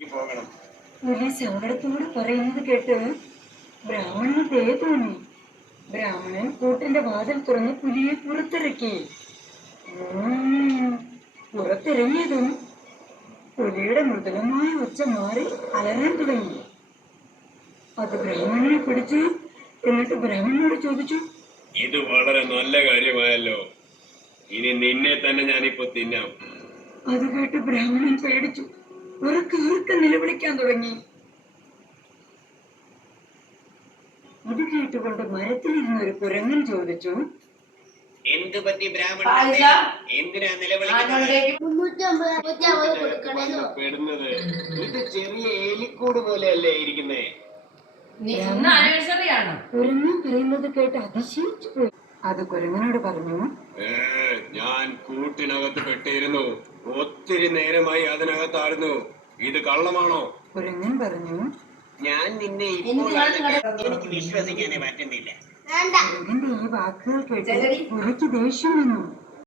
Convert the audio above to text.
പോകണം. പുലി സങ്കടത്തോട് പറയുന്നത് കേട്ട് ബ്രാഹ്മണന് ദയ തോന്നി. ബ്രാഹ്മണൻ കൂട്ടിന്റെ വാതിൽ തുറന്ന് പുലിയെ പുറത്തിറക്കി. പുറത്തിറങ്ങിയതും പുലിയുടെ മൃദുലമായ ഒച്ച മാറി അലറാൻ തുടങ്ങി. അത് ബ്രാഹ്മണനെ പിടിച്ചു. എന്നിട്ട് ബ്രാഹ്മണനോട് ചോദിച്ചു, ഇത് വളരെ നല്ല കാര്യമായല്ലോ, ഇനി നിന്നെ തന്നെ ഞാനിപ്പോ തിന്നാം. അത് കേട്ട് ബ്രാഹ്മണൻ പേടിച്ചു. ഉറക്കെ നിലവിളിക്കാൻ തുടങ്ങി. ഇത് കേട്ടുകൊണ്ട് മരത്തിലിരുന്ന ഒരു കുരങ്ങൻ ചോദിച്ചു, എന്തു പറ്റി ബ്രാഹ്മണ, എന്തിനാ നിലവിളിക്കുന്നത്? ഇത് ചെറിയ എലിക്കൂട് പോലെയല്ലേ ഇരിക്കുന്നേ? കുരങ്ങൻ പറയുന്നത് കേട്ട് അതിശയിച്ചു പോയി. അത് കുരങ്ങനോട് പറഞ്ഞു, ഞാൻ കൂട്ടിനകത്ത് പെട്ടിരുന്നു, ഒത്തിരി നേരമായി അതിനകത്തായിരുന്നു. ഇത് കള്ളമാണോ? കുരങ്ങൻ പറഞ്ഞു, ഞാൻ നിന്നെ ഇപ്പോഴാണ് എനിക്ക് വിശ്വസിക്കാനേ പറ്റുന്നില്ല. കുരങ്ങന്റെ ഈ വാക്കുകൾ കേട്ട് പുലിക്ക് ദേഷ്യം വന്നു.